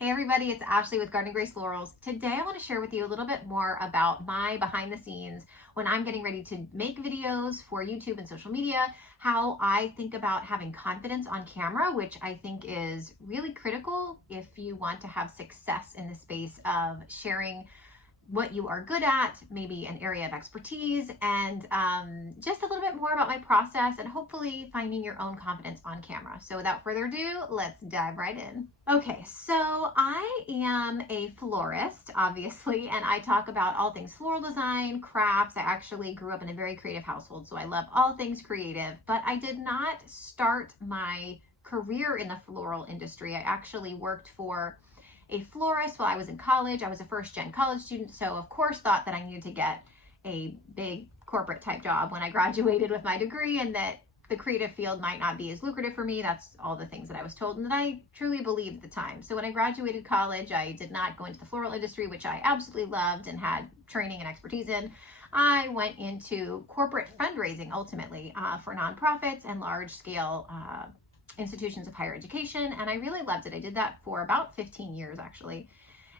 Hey everybody, it's Ashley with Garden Grace Florals. Today I want to share with you a little bit more about my behind the scenes when I'm getting ready to make videos for YouTube and social media, how I think about having confidence on camera, which I think is really critical if you want to have success in the space of sharing what you are good at, maybe an area of expertise, and just a little bit more about my process and hopefully finding your own confidence on camera. So without further ado, let's dive right in. Okay, so I am a florist, obviously, and I talk about all things floral design, crafts. I actually grew up in a very creative household, so I love all things creative, but I did not start my career in the floral industry. I actually worked for a florist while I was in college. I was a first gen college student, so of course thought that I needed to get a big corporate type job when I graduated with my degree, and that the creative field might not be as lucrative for me. That's all the things that I was told and that I truly believed at the time. So when I graduated college, I did not go into the floral industry, which I absolutely loved and had training and expertise in. I went into corporate fundraising ultimately for nonprofits and large scale institutions of higher education, and I really loved it. I did that for about 15 years actually,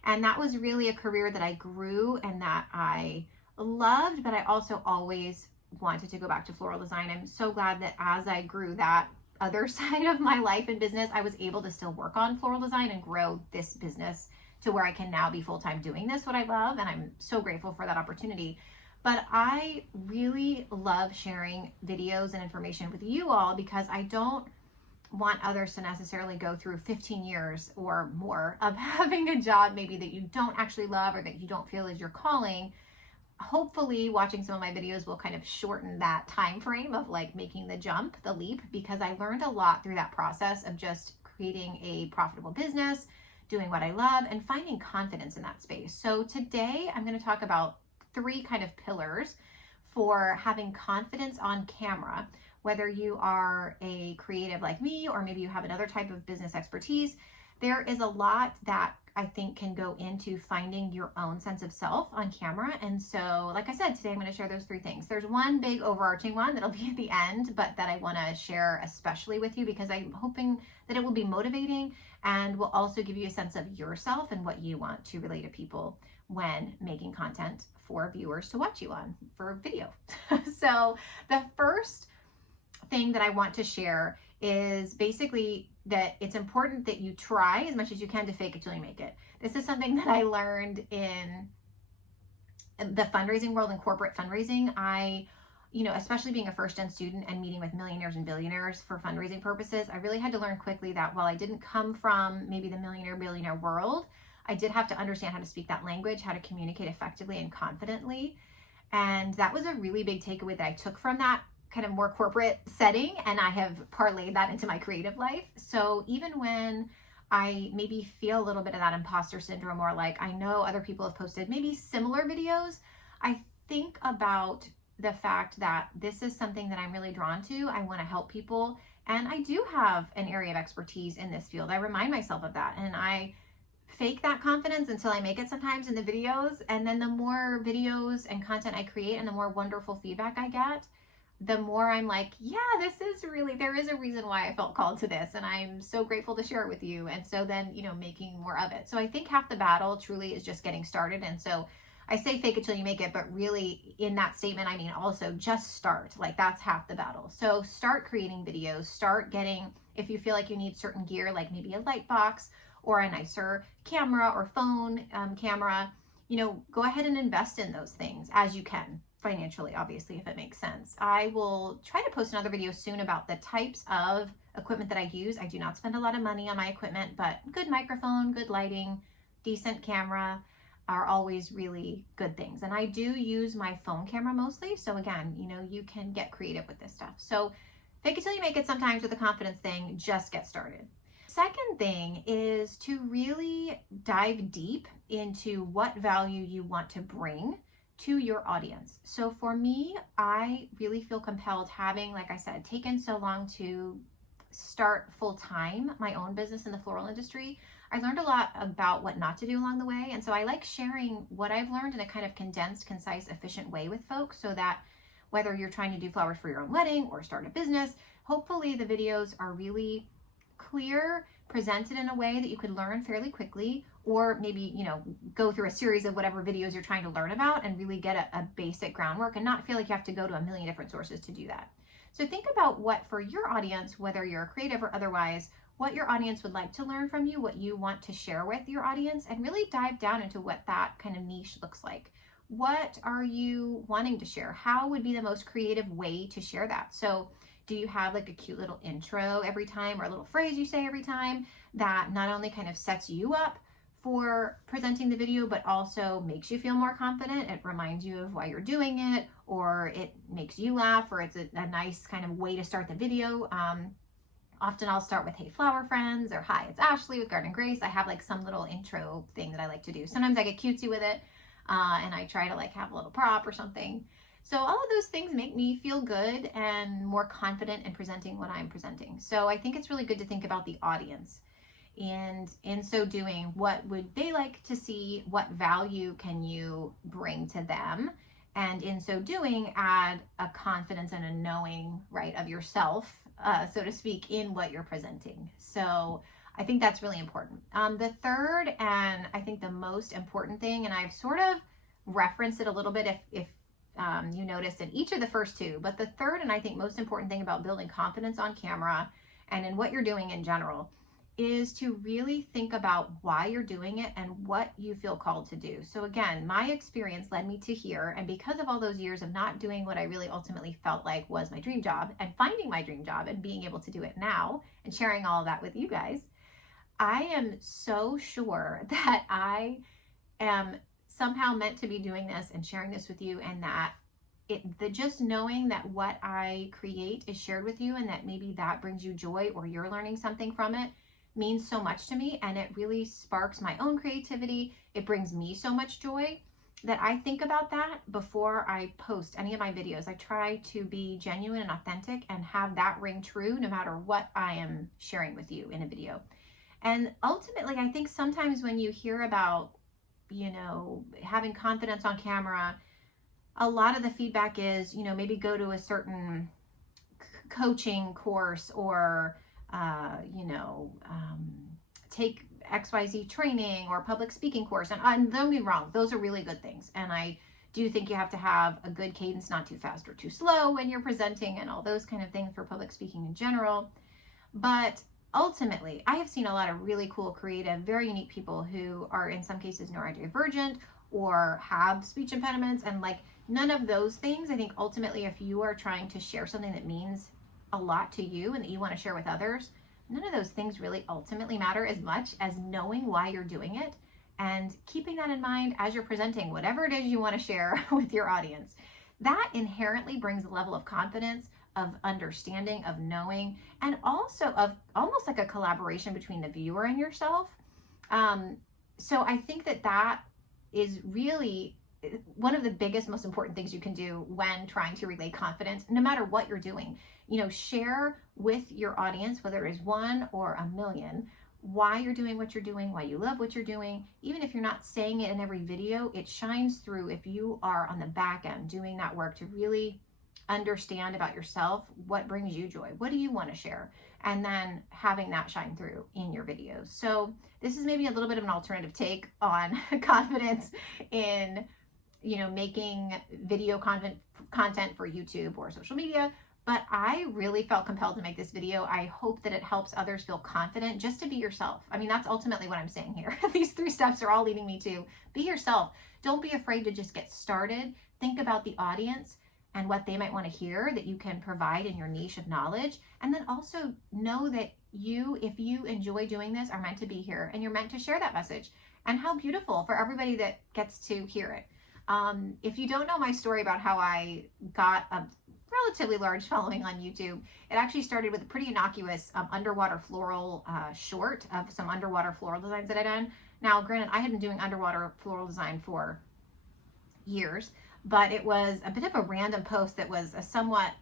and that was really a career that I grew and that I loved, but I also always wanted to go back to floral design. I'm so glad that as I grew that other side of my life and business, I was able to still work on floral design and grow this business to where I can now be full-time doing this, what I love, and I'm so grateful for that opportunity. But I really love sharing videos and information with you all because I don't want others to necessarily go through 15 years or more of having a job maybe that you don't actually love or that you don't feel is your calling. Hopefully watching some of my videos will kind of shorten that time frame of like making the jump, the leap, because I learned a lot through that process of just creating a profitable business, doing what I love, and finding confidence in that space. So today I'm going to talk about three kind of pillars for having confidence on camera. Whether you are a creative like me, or maybe you have another type of business expertise, there is a lot that I think can go into finding your own sense of self on camera. And so, like I said, today I'm going to share those three things. There's one big overarching one that'll be at the end, but that I want to share especially with you because I'm hoping that it will be motivating and will also give you a sense of yourself and what you want to relate to people when making content for viewers to watch you on for video. So the first thing that I want to share is basically that it's important that you try as much as you can to fake it till you make it. This is something that I learned in the fundraising world and corporate fundraising. Especially being a first gen student and meeting with millionaires and billionaires for fundraising purposes, I really had to learn quickly that while I didn't come from maybe the billionaire world, I did have to understand how to speak that language, how to communicate effectively and confidently. And that was a really big takeaway that I took from that kind of more corporate setting, and I have parlayed that into my creative life. So even when I maybe feel a little bit of that imposter syndrome, or like I know other people have posted maybe similar videos, I think about the fact that this is something that I'm really drawn to. I want to help people, and I do have an area of expertise in this field. I remind myself of that, and I fake that confidence until I make it sometimes in the videos. And then the more videos and content I create and the more wonderful feedback I get, the more I'm like, yeah, there is a reason why I felt called to this, and I'm so grateful to share it with you. And so then, making more of it. So I think half the battle truly is just getting started. And so I say fake it till you make it, but really in that statement, I mean also just start. Like that's half the battle. So start creating videos, start getting, if you feel like you need certain gear, like maybe a light box or a nicer camera or phone camera, go ahead and invest in those things as you can. Financially, obviously, if it makes sense. I will try to post another video soon about the types of equipment that I use. I do not spend a lot of money on my equipment, but good microphone, good lighting, decent camera are always really good things. And I do use my phone camera mostly. So again, you can get creative with this stuff. So fake it till you make it sometimes with the confidence thing, just get started. Second thing is to really dive deep into what value you want to bring to your audience. So for me, I really feel compelled, having, like I said, taken so long to start full-time my own business in the floral industry. I learned a lot about what not to do along the way. And so I like sharing what I've learned in a kind of condensed, concise, efficient way with folks, so that whether you're trying to do flowers for your own wedding or start a business, hopefully the videos are really clear, presented in a way that you could learn fairly quickly, or maybe, go through a series of whatever videos you're trying to learn about and really get a basic groundwork and not feel like you have to go to a million different sources to do that. So think about what for your audience, whether you're a creative or otherwise, what your audience would like to learn from you, what you want to share with your audience, and really dive down into what that kind of niche looks like. What are you wanting to share? How would be the most creative way to share that? So do you have like a cute little intro every time, or a little phrase you say every time that not only kind of sets you up for presenting the video, but also makes you feel more confident? It reminds you of why you're doing it, or it makes you laugh, or it's a nice kind of way to start the video. Often I'll start with, hey, flower friends, or hi, it's Ashley with Garden Grace. I have like some little intro thing that I like to do. Sometimes I get cutesy with it, and I try to like have a little prop or something. So all of those things make me feel good and more confident in presenting what I'm presenting. So I think it's really good to think about the audience. And in so doing, what would they like to see? What value can you bring to them? And in so doing, add a confidence and a knowing, right, of yourself, so to speak, in what you're presenting. So I think that's really important. The third, and I think the most important thing, and I've sort of referenced it a little bit if you noticed in each of the first two, but the third and I think most important thing about building confidence on camera and in what you're doing in general is to really think about why you're doing it and what you feel called to do. So again, my experience led me to here, and because of all those years of not doing what I really ultimately felt like was my dream job, and finding my dream job and being able to do it now and sharing all of that with you guys, I am so sure that I am somehow meant to be doing this and sharing this with you, and that just knowing that what I create is shared with you, and that maybe that brings you joy or you're learning something from it, means so much to me, and it really sparks my own creativity. It brings me so much joy that I think about that before I post any of my videos. I try to be genuine and authentic and have that ring true no matter what I am sharing with you in a video. And ultimately, I think sometimes when you hear about, having confidence on camera, a lot of the feedback is, maybe go to a certain coaching course, or take XYZ training or public speaking course. And don't get me wrong, those are really good things. And I do think you have to have a good cadence, not too fast or too slow when you're presenting, and all those kind of things for public speaking in general. But ultimately, I have seen a lot of really cool, creative, very unique people who are in some cases neurodivergent or have speech impediments, and like none of those things. I think ultimately, if you are trying to share something that means a lot to you and that you want to share with others, none of those things really ultimately matter as much as knowing why you're doing it and keeping that in mind as you're presenting whatever it is you want to share with your audience. That inherently brings a level of confidence, of understanding, of knowing, and also of almost like a collaboration between the viewer and yourself. So I think that is really one of the biggest, most important things you can do when trying to relay confidence, no matter what you're doing. Share with your audience, whether it is one or a million, why you're doing what you're doing, why you love what you're doing. Even if you're not saying it in every video, it shines through if you are on the back end doing that work to really understand about yourself, what brings you joy, what do you want to share, and then having that shine through in your videos. So this is maybe a little bit of an alternative take on confidence in making video content for YouTube or social media. But I really felt compelled to make this video. I hope that it helps others feel confident just to be yourself. I mean, that's ultimately what I'm saying here. These 3 steps are all leading me to be yourself. Don't be afraid to just get started. Think about the audience and what they might want to hear that you can provide in your niche of knowledge. And then also know that if you enjoy doing this, are meant to be here, and you're meant to share that message. And how beautiful for everybody that gets to hear it. If you don't know my story about how I got a relatively large following on YouTube, it actually started with a pretty innocuous underwater floral short of some underwater floral designs that I'd done. Now, granted, I had been doing underwater floral design for years, but it was a bit of a random post that was a somewhat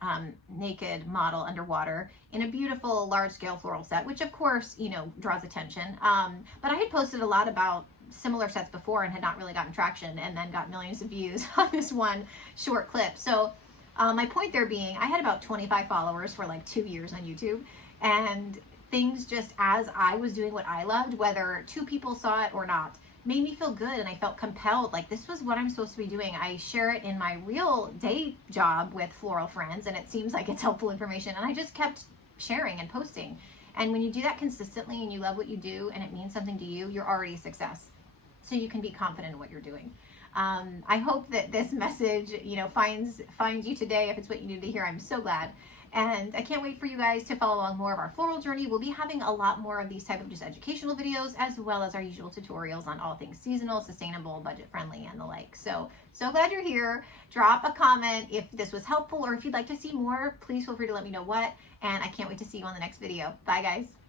naked model underwater in a beautiful large-scale floral set, which of course, draws attention. But I had posted a lot about similar sets before and had not really gotten traction, and then got millions of views on this one short clip. So my point there being, I had about 25 followers for like 2 years on YouTube, and things just as I was doing what I loved, whether 2 people saw it or not, made me feel good, and I felt compelled, like this was what I'm supposed to be doing. I share it in my real day job with Floral Friends, and it seems like it's helpful information, and I just kept sharing and posting. And when you do that consistently and you love what you do and it means something to you, you're already a success. So you can be confident in what you're doing. I hope that this message, finds you today. If it's what you needed to hear, I'm so glad. And I can't wait for you guys to follow along more of our floral journey. We'll be having a lot more of these type of just educational videos, as well as our usual tutorials on all things seasonal, sustainable, budget friendly, and the like. So glad you're here. Drop a comment if this was helpful, or if you'd like to see more, please feel free to let me know what. And I can't wait to see you on the next video. Bye guys.